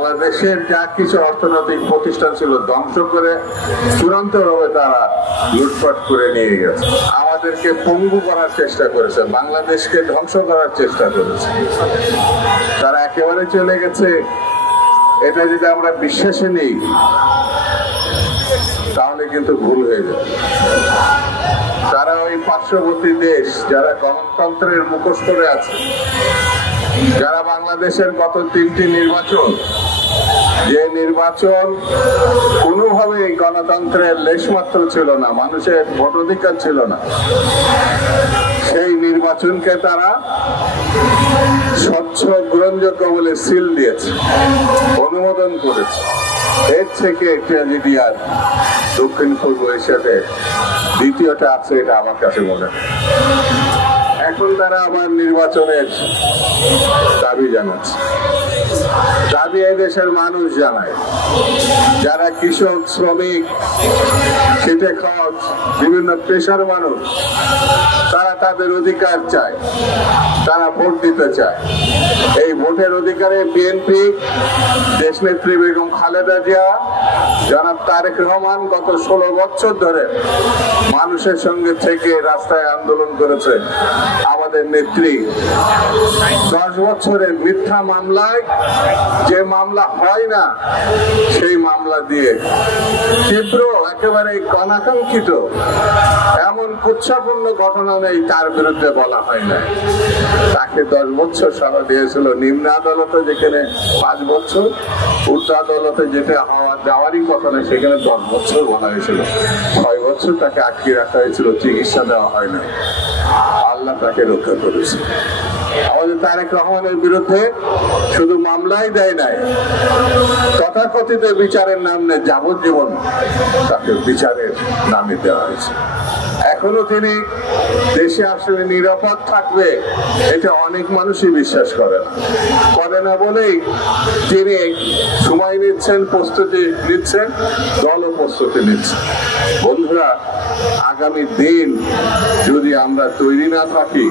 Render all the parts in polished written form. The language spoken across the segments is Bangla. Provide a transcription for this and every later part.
বাংলাদেশের যা কিছু অর্থনৈতিক প্রতিষ্ঠান ছিল ধ্বংস করে চূড়ান্তভাবে তারা লুটপাট করে নিয়ে গেছে। আমাদেরকে পঙ্গু করার চেষ্টা করেছে, বাংলাদেশকে ধ্বংস করার চেষ্টা করেছে। তারা একেবারে চলে গেছে, এটা যদি আমরা বিশ্বাসে নিই তাহলে কিন্তু ভুল হয়ে যাবে। তারা ওই পার্শ্ববর্তী দেশ যারা গণতন্ত্রের মুখোশ করে আছে, যারা বাংলাদেশের গত 3টি নির্বাচন, যে নির্বাচন কোনোভাবে গণতন্ত্রের লেশমাত্র ছিল না, মানুষের ভোটাধিকার ছিল না, সেই নির্বাচনকে তারা স্বচ্ছ গ্রহণযোগ্য বলে সিল দিয়েছে, অনুমোদন করেছে। এর থেকে ট্র্যাজেডি আর দক্ষিণ পূর্ব এশিয়াতে দ্বিতীয়টা আছে, এটা আমার কাছে মনে হয়। এখন তারা আবার নির্বাচনের দাবি জানাচ্ছে। দাবি এদেশের মানুষ জানায়, যারা কৃষক, শ্রমিক, খেটে খাওয়া বিভিন্ন পেশার মানুষ, তারা তাদের অধিকার চায়, তারা ভোট দিতে চায়। এই ভোটের অধিকারে বিএনপি, দেশনেত্রী বেগম খালেদা জিয়া, জনাব তারেক রহমান গত 16 বছর ধরে মানুষের সঙ্গে থেকে রাস্তায় আন্দোলন করেছে। আমাদের নেত্রী 10 বছরের মিথ্যা মামলায়, যে মামলা হয় না সেই মামলা দিয়ে তীব্র একেবারে অনাকাঙ্ক্ষিত এমন কুৎসাপূর্ণ ঘটনা নেই তার বিরুদ্ধে বলা হয় না। তাকে 10 বছর সাজা দিয়েছিল নিম্ন আদালতে, যেখানে 5 বছর, উচ্চ আদালতে যেটা যাওয়ারই কথা নেই সেখানে 10 বছর বলা হয়েছিল। 6 বছর তাকে আটকে রাখা হয়েছিল, চিকিৎসা দেওয়া হয় না। আল্লাহ তাকে রক্ষা করেছে। আমাদের তারেক রহমানের বিরুদ্ধে শুধু মামলাই দেয় নাই, তথাকথিত বিচারের নামে যাবজ্জীবন তাকে বিচারের নামে দেওয়া হয়েছে। এখনো তিনি দেশে আসলে নিরাপদ থাকবে এটা অনেক মানুষই বিশ্বাস করে না বলেই তিনি সময় নিচ্ছেন, প্রস্তুতি নিচ্ছেন, দলও প্রস্তুতি নিচ্ছে। বন্ধুরা, আগামী দিন যদি আমরা তৈরি না থাকি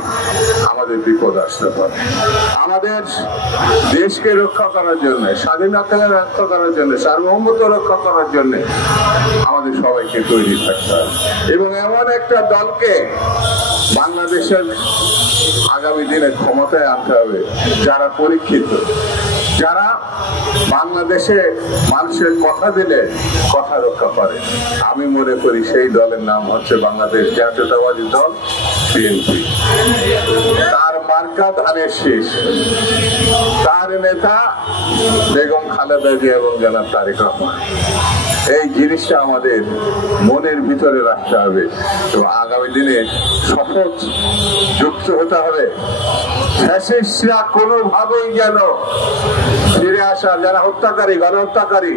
আমাদের বিপদ আসতে পারে। আমাদের দেশকে রক্ষা করার জন্য, স্বাধীনতা রক্ষা করার জন্য, সার্বভৌমত্ব রক্ষা করার জন্য আমাদের সবাইকে তৈরি থাকতে হবে এবং এমন একটা দলকে বাংলাদেশের আগামী দিনে ক্ষমতায় আনতে হবে যারা পরীক্ষিত, যারা বাংলাদেশে মানুষের কথা দিলে কথা রক্ষা করে। আমি মনে করি সেই দলের নাম হচ্ছে বাংলাদেশ জাতীয়তাবাদী দল, বিএনপি। তার মার্কা ধানের শীষ, তার নেতা বেগম খালেদা জিয়া এবং জনাব তারেক রহমান। এই জিনিসটা আমাদের মনের ভিতরে রাখতে হবে এবং আগামী দিনে শপথ যুক্ত হতে হবে। ফ্যাসিস্টরা কোনোভাবেই যেন ফিরে আসা, যারা হত্যাকারী, গণহত্যাকারী,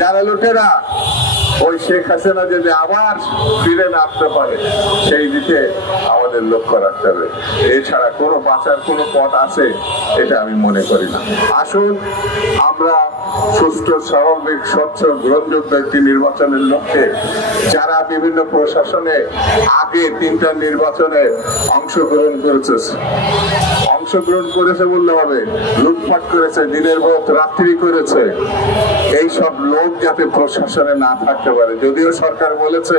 যারা লুটেরা, ওই শেখ হাসিনা যদি আবার ফিরে না আসতে পারে সেই দিকে আমাদের লক্ষ্য রাখতে হবে। এছাড়া কোনো বাঁচার কোনো পথ আছে এটা আমি মনে করি না। আসুন আমরা সুষ্ঠু, স্বাভাবিক, স্বচ্ছ, গ্রহণযোগ্য একটি নির্বাচনের লক্ষ্যে যারা বিভিন্ন প্রশাসনে আগে 3টা নির্বাচনে অংশগ্রহণ করেছে বললে হবে, লুটপাট করেছে, দিনের ভোট রাত্রি করেছে, এই সব লোক যাতে প্রশাসনে না থাকতে পারে। যদিও সরকার বলেছে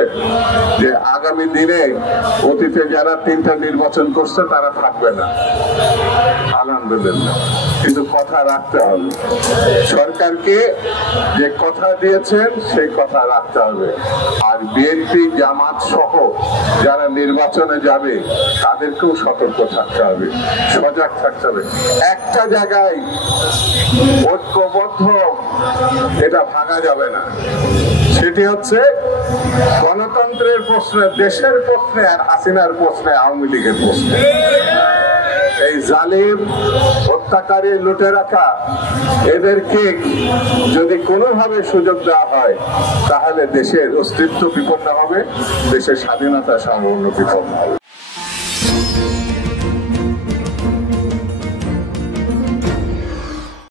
যে আগামী দিনে অতীতে যারা 3টা নির্বাচন করছে তারা থাকবে না, আলহামদুলিল্লাহ, কিন্তু কথা রাখতে হবে। সরকারকে যে কথা দিয়েছেন সেই কথা রাখতে হবে। আর বিএনপি, জামাত সহ যারা নির্বাচনে যাবে তাদেরকেও সতর্ক থাকতে হবে, সজাগ থাকতে হবে। একটা জায়গায় ঐক্যবদ্ধ, এটা ভাঙা যাবে না। সেটি হচ্ছে গণতন্ত্রের প্রশ্নে, দেশের প্রশ্নে, আর হাসিনার প্রশ্নে, আওয়ামী লীগের প্রশ্নে। এই জালিম, হত্যাকারী, লুটে রাখা এদেরকে যদি কোনোভাবে সুযোগ দেওয়া হয় তাহলে দেশের অস্তিত্ব বিপন্ন হবে, দেশের স্বাধীনতা সার্বভৌম বিপন্ন হবে।